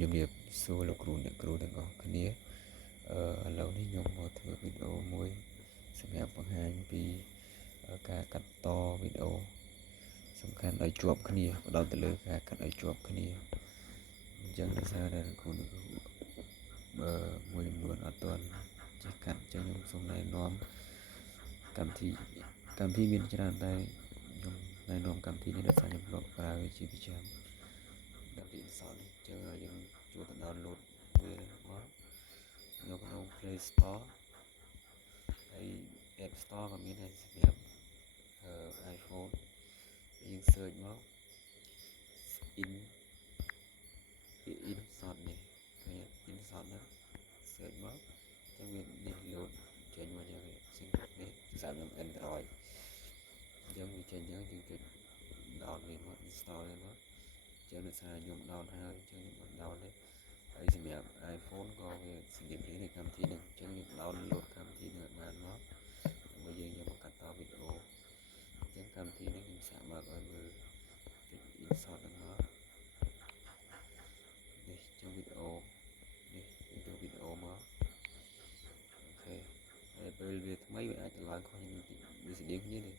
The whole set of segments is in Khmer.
ជំរាបសួរលោកគ្រូអ្នកគ្រូទាំងអស់គ្នាឥឡូវនេះខ្ញុំមកធ្វើវីដេអូមួយសម្រាប់បង្ហាញពីការកាត់តវីដេអូសំខាន់ឲ្យជាប់គ្នាផ្ដោតទៅលើការកាត់ឲ្យជាប់គ្នាអញ្ចឹងដោយសារតែគ្រូមួយចំនួនអត់ទាន់ចេះកាត់អញ្ចឹងខ្ញុំសូមណែនាំកម្មវិធីមានច្រើនតែខ្ញុំណែនាំកម្មវិធីនេះដោយសារខ្ញុំធ្លាប់ប្រើវាជាប្រចាំកម្មវិធីសតនេះអញ្ចឹងយើងចូលទៅ download វាមកនៅក្នុង Play Store ហើយ App Store ក៏មានដែរសម្រាប់iPhone យើង search មក in shot នេះឃើញ in shot ហ្នឹង search មកអញ្ចឹងវានេះ load ចេញមកយ៉ាងនេះនេះសម្រាប់ Android អញ្ចឹងវាចេញយ៉ាងយើងចុច down វាមក install វាមកអញ្ចឹងដោយសារខ្ញុំ down ហើយអញ្ចឹងខ្ញុំ down ទេហើយសម្រាប់ iPhone ក៏វាសម្រាប់នេះកម្មវិធីហ្នឹងអញ្ចឹងខ្ញុំ download កម្មវិធីនេះបានមកដើម្បីយើងយកមកកាត់តវីដេអូអញ្ចឹងកម្មវិធីនេះខ្ញុំសាកមកឲ្យមើលចុច insert ហ្នឹងមកនេះចុចវីដេអូនេះចុចវីដេអូមកអូខេហើយពេលវាថ្មីវាអាចឡើងខុសគ្នាវាស្តៀងគ្នាទេ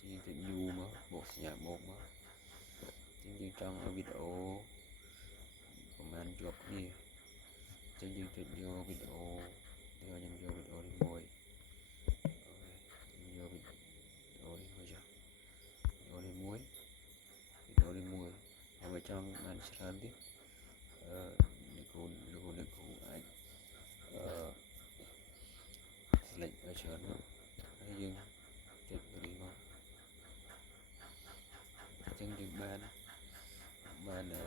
ជាងចុច new មកបូកសញ្ញាបូកមកជាងយើងចង់ឲ្យវីដេអូប្រហែលជាប់គ្នាអញ្ចឹងយើងចុចយកវីដេអូទៅខ្ញុំយកវីដេអូនេះមួយអូខេយកវីដេអូនេះមួយចុះវីដេអូនេះមួយហើយបើចង់បានច្រើនទៀតលោកគ្រូអាចselect ឲ្យច្រើនមកហើយយើងចុចនេះមកអញ្ចឹងយើងបានវីដេ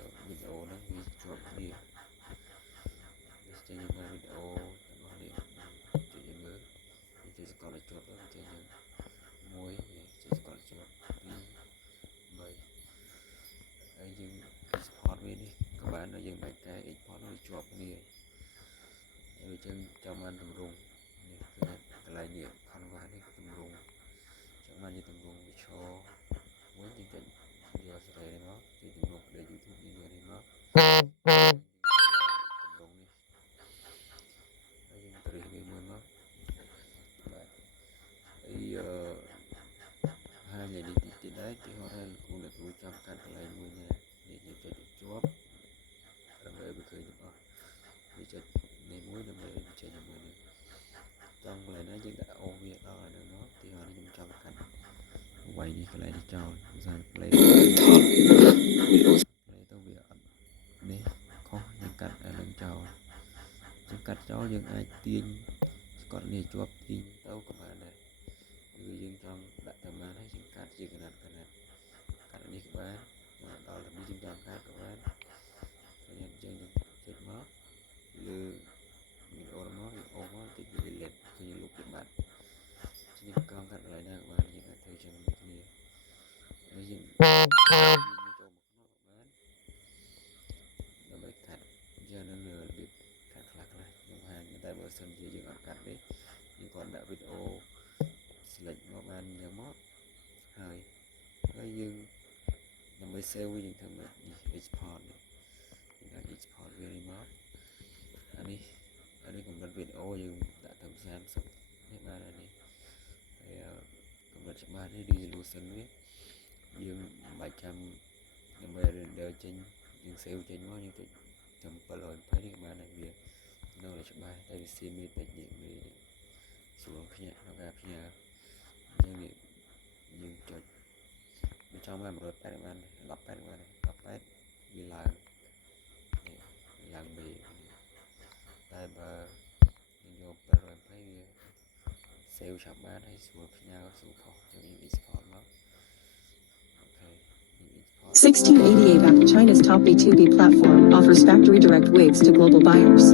អូហ្នឹងវាជាប់គ្នាដូចចេញមកវីដេអូទាំងអស់នេះចុចមើលចុចសកលឲ្យជាប់ទៅចេញមួយចុចសកលជាប់2 3ហើយយើង export វានេះក៏បានហើយយើងបាច់តែ export ឲ្យជាប់គ្នាហើយយើងចាំបានទម្រង់នេះគឺកន្លែងនេះ canvas នេះទម្រង់ចាំបានជាទម្រង់វាឈរមួយយើងចុចយកសេរីនេះមកចុចទម្រង់ផ្លេ YouTube នេះយកនេះមកទម្រង់នេះហើយយើងត្រិះវាមួយមកបាទហើយហើយនេះទីដែរទីហោថាលោកគ្រូចាំកាត់កន្លែងមួយនេះយើងចុចជាប់ដើម្បីឲ្យវាឃើញទាំងអស់វាចុចនេះមួយដើម្បីឲ្យវាចេញមួយនេះចង់កន្លែងណាយើងដាក់អូវាដល់អានោះទីហោខ្ញុំចង់កាត់វាយនេះកន្លែងនេះចោលសារ play ទៅវាអត់នេះខុសយើងកាត់អានឹងចោលយើងកាត់ចោលយើងអាចទាញស្កត់នេះជាប់ទាញទៅក៏បានដែរគឺយើងចង់ដាក់តាមបានហើយយើងកាត់ជាកណាត់កាត់នេះក៏បានដល់តែយើងចង់កាត់ក៏បានហើយយើងចុចមកលើវីដេអូរបស់យើងអូមកចុច delete គឺយើងលុបវាបាត់យើងកង់កាត់កន្លែងណាក៏បានយើងអាចធ្វើចឹងគ្នាហើយយើងចូលមកក្នុងបានដើម្បីកាត់យ៉ាងនឹងរបៀបកាត់ខ្លះខ្ញុំហាញតែបើសិនជាយើងអត់កាត់ទេយើងគាត់ដាក់វីដេអូ select មកបានយ៉ាងមកហើយយើងដើម្បី save វាយើងធ្វើនេះ export នេះយើងដាក់ export វានេះមកអានេះកម្រិតវីដេអូយើងដាក់ទៅ30នេះបានអានេះហើយកម្រិតច្បាស់នេះ resolution វាយើងមិនបាច់ចាំដើម្បី render ចេញយើង save ចេញមកយើងចុចចាំ720នេះបានហើយវានៅតែច្បាស់តែវាសៀមវាតិចនេះវាស្រួលភ្ញាក់ក្នុងការផ្ញើអញ្ចឹងយើងចុចវាចង់បាន180បាន18បាន18វាឡើងនេះឡើងមេតែបើយើងយក720វា save ចាប់បានហើយស្រួលផ្ញើស្រួលផុសយើង export មកអូខេ 1688 China's top B2B platform offers factory direct wigs to global buyers.